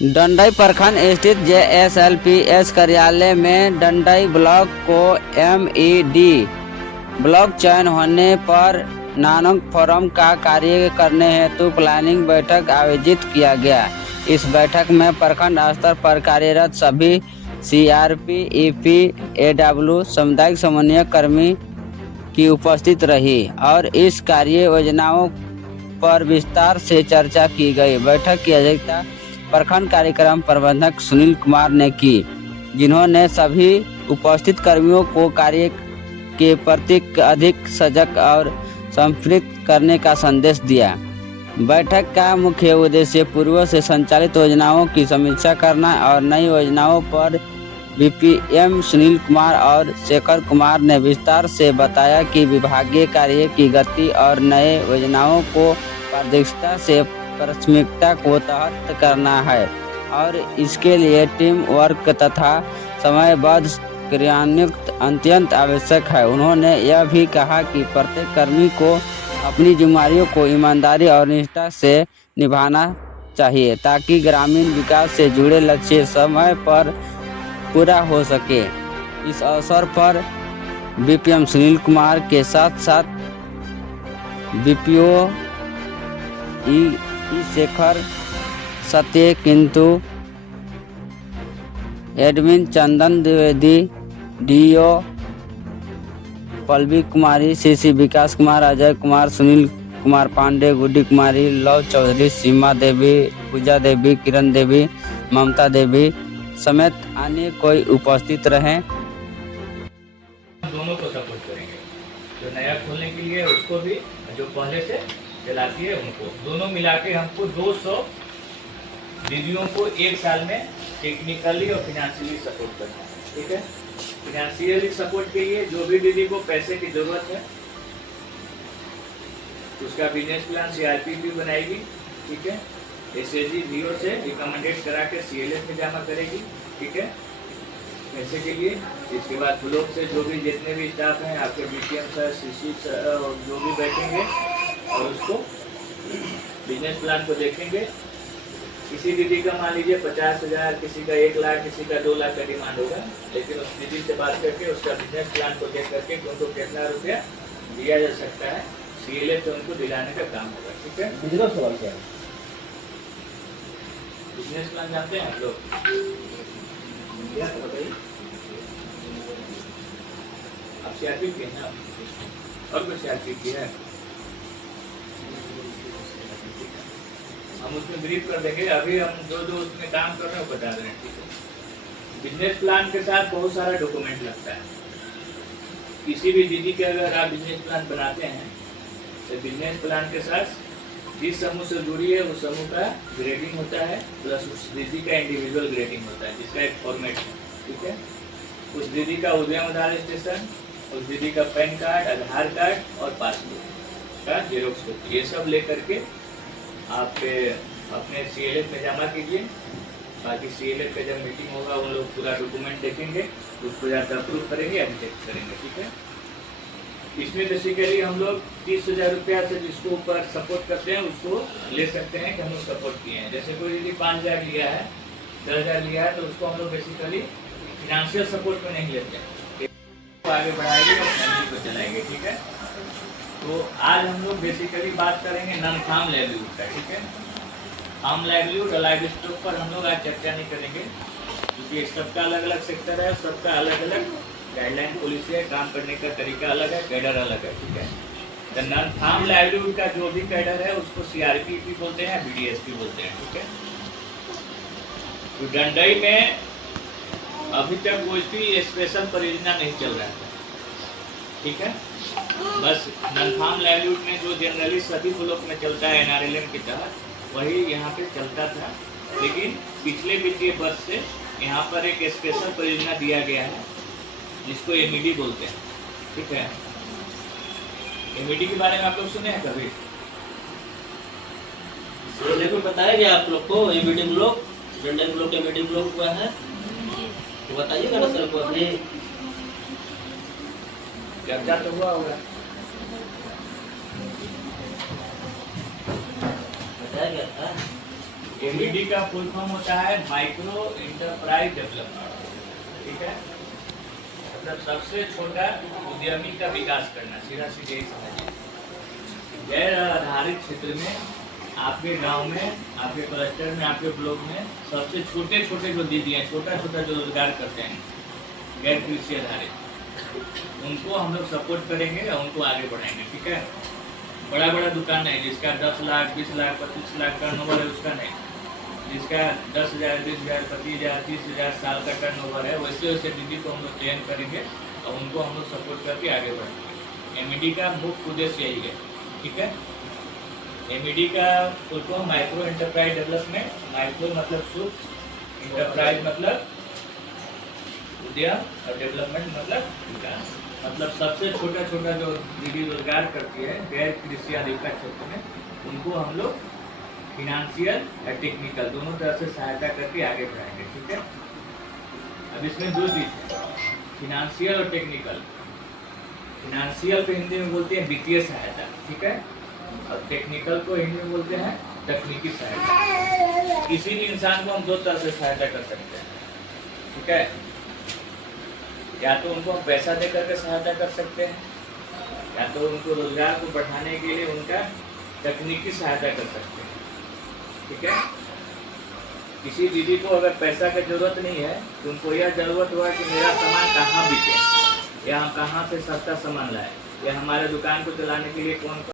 डंडई प्रखंड स्थित JSLPS कार्यालय में डंडई ब्लॉक को MED ब्लॉक चयन होने पर नानक फोरम का कार्य करने हेतु प्लानिंग बैठक आयोजित किया गया। इस बैठक में प्रखंड स्तर पर कार्यरत सभी CRP, EP, AW सामुदायिक समन्वय कर्मी की उपस्थित रही और इस कार्य योजनाओं पर विस्तार से चर्चा की गई। बैठक की अध्यक्षता प्रखंड कार्यक्रम प्रबंधक सुनील कुमार ने की, जिन्होंने सभी उपस्थित कर्मियों को कार्य के प्रति अधिक सजग और संपृक्त करने का संदेश दिया। बैठक का मुख्य उद्देश्य पूर्व से संचालित योजनाओं की समीक्षा करना और नई योजनाओं पर BPM सुनील कुमार और शेखर कुमार ने विस्तार से बताया कि विभागीय कार्य की गति और नए योजनाओं को पारदर्शिता से प्राथमिकता को तहत करना है और इसके लिए टीम वर्क तथा समयबद्ध क्रियान्वयन अत्यंत आवश्यक है। उन्होंने यह भी कहा कि प्रत्येक कर्मी को अपनी जिम्मेदारियों को ईमानदारी और निष्ठा से निभाना चाहिए ताकि ग्रामीण विकास से जुड़े लक्ष्य समय पर पूरा हो सके। इस अवसर पर BPM सुनील कुमार के साथ साथ BPO शेखर सत्य किंतु admin Chandan Dwivedi, DO Pallavi Kumari, CC Vikas Kumar, Ajay Kumar, Sunil Kumar Pandey, Guddi Kumari, Lav Chaudhary, Seema Devi, Pooja Devi, Kiran Devi, Mamta Devi समेत अन्य कोई उपस्थित रहे। दोनों को सपोर्ट करेंगे, जो नया खोलने के लिए उसको भी, जो पहले से चलाती है उनको, दोनों मिला के हमको 200 दीदियों को एक साल में टेक्निकली और फिनेंशियली सपोर्ट करना है। ठीक है, फिनेंशियली सपोर्ट के लिए जो भी दीदी को पैसे की जरूरत है उसका बिजनेस प्लान CRP भी बनाएगी। ठीक है, SAG DO से रिकमेंडेड करा के CLF में जमा करेगी। ठीक है, पैसे के लिए। इसके बाद ब्लॉक से जो भी जितने भी स्टाफ हैं, आपके BPM सर, CC सर जो भी बैठेंगे और उसको बिजनेस प्लान को देखेंगे। किसी दीदी का मान लीजिए 50,000, किसी का 1 लाख, किसी का 2 लाख का डिमांड होगा, लेकिन उस दीदी से बात करके उसका बिजनेस प्लान को देख करके उनको कितना रुपया दिया जा सकता है CLF से उनको दिलाने का काम होगा। ठीक है, बिजनेस सवाल क्या है? बिजनेस प्लान जानते हैं आप लोग? बताइए, आप CRP किए हैं और कुछ CRP किया है? हम उसमें ब्रीफ कर देंगे। अभी हम जो उसमें काम कर रहे हैं वो बता रहे हैं। ठीक है, बिजनेस प्लान के साथ बहुत सारा डॉक्यूमेंट लगता है। किसी भी दीदी के अगर आप बिजनेस प्लान बनाते हैं तो बिजनेस प्लान के साथ जिस समूह से जुड़ी है उस समूह का ग्रेडिंग होता है, प्लस उस दीदी का इंडिविजुअल ग्रेडिंग होता है जिसका एक फॉर्मेट है। ठीक है, उस दीदी का उद्यम आधार रजिस्ट्रेशन, उस दीदी का पैन कार्ड, आधार कार्ड और पासबुक का जेरोक्स कॉपी, ये सब ले करके आप अपने CLF में जमा कीजिए। बाकी CLF पे जब मीटिंग होगा उन लोग पूरा डॉक्यूमेंट देखेंगे, उसको जाकर अप्रूव करेंगे या रिजेक्ट करेंगे। ठीक है, इसमें बेसिकली हम लोग 30,000 रुपया से जिसको ऊपर सपोर्ट करते हैं उसको ले सकते हैं कि हम लोग सपोर्ट किए हैं। जैसे कोई यदि 5,000 लिया है, 10,000 लिया है, तो उसको हम लोग बेसिकली फिनेंशियल सपोर्ट में नहीं लेते हैं, आगे बढ़ाएंगे और फैमिली को चलाएंगे। ठीक है, तो आज हम लोग बेसिकली बात करेंगे नॉन फार्म लाइवलीहुड का। ठीक है, फार्म लाइवलीहुड और लाइव स्टॉक पर हम लोग आज चर्चा नहीं करेंगे क्योंकि सबका अलग अलग सेक्टर है, सबका अलग अलग गाइडलाइन पॉलिसी है, काम करने का तरीका अलग है, कैडर अलग है। ठीक है, तो नॉन फार्म लाइवलीहुड का जो भी कैडर है उसको CRP भी बोलते हैं, BDS भी बोलते हैं। ठीक है, तो डंडई में अभी तक कोई स्पेशल परियोजना नहीं चल रहा है। ठीक है, बस नॉन फार्म लाइवलीहुड में जो जनरली सभी ब्लॉक में चलता है NRLM के तहत वही यहाँ पे चलता था, लेकिन पिछले वित्तीय वर्ष से यहाँ पर एक स्पेशल परियोजना दिया गया है जिसको MED बोलते हैं। ठीक है, MED के बारे में आप लोग सुने हैं कभी? देखो बताया गया आप लोग को MED block, Dandai block MED block हुआ है, तो बताइएगा ना सर को। अभी चर्चा तो हुआ होगा। बताया गया था एमईडी का फुल फॉर्म होता है माइक्रो इंटरप्राइज डेवलपमेंट, ठीक है। मतलब सबसे छोटा उद्यमी का विकास करना, सीधा सीधे यही समझिए। गैर आधारित क्षेत्र में, आपके गांव में, आपके क्लस्टर में, आपके ब्लॉक में सबसे छोटे छोटे जो दीदी हैं, छोटा छोटा जो रोजगार करते हैं गैर कृषि आधारित, उनको हम लोग सपोर्ट करेंगे और उनको आगे बढ़ाएंगे, ठीक है। बड़ा बड़ा दुकान है जिसका 10 लाख 20 लाख 25 लाख टर्नओवर है, उसका नहीं। जिसका 10,000 20,000 25,000 30,000 साल का टर्नओवर है, वैसे वैसे दीदी को हम लोग चयन करेंगे और उनको हम लोग सपोर्ट करके आगे बढ़ेंगे। एमईडी का मुख्य उद्देश्य यही है, ठीक है। एमईडी का full form micro enterprise development, micro मतलब सूक्ष्म, इंटरप्राइज मतलब उद्यम और डेवलपमेंट मतलब विकास। मतलब सबसे छोटा छोटा जो दीदी रोजगार करती है गैर कृषि आधारित क्षेत्र में, उनको हम लोग फिनेंशियल या टेक्निकल दोनों तरह से सहायता करके आगे बढ़ाएंगे, ठीक है। अब इसमें दो चीज़ है, फिनेंशियल और टेक्निकल। फिनेंशियल को हिंदी में बोलते हैं वित्तीय सहायता, ठीक है, और टेक्निकल को हिंदी में बोलते हैं तकनीकी सहायता। किसी भी इंसान को हम दो तरह से सहायता कर सकते हैं, ठीक है। या तो उनको हम पैसा दे करके सहायता कर सकते हैं, या तो उनको रोजगार को बढ़ाने के लिए उनका तकनीकी सहायता कर सकते हैं, ठीक है। किसी दीदी को अगर पैसा की जरूरत नहीं है तो उनको यह जरूरत हुआ कि मेरा सामान कहाँ बिके, या हम कहाँ से सस्ता सामान लाए, या हमारे दुकान को चलाने के लिए कौन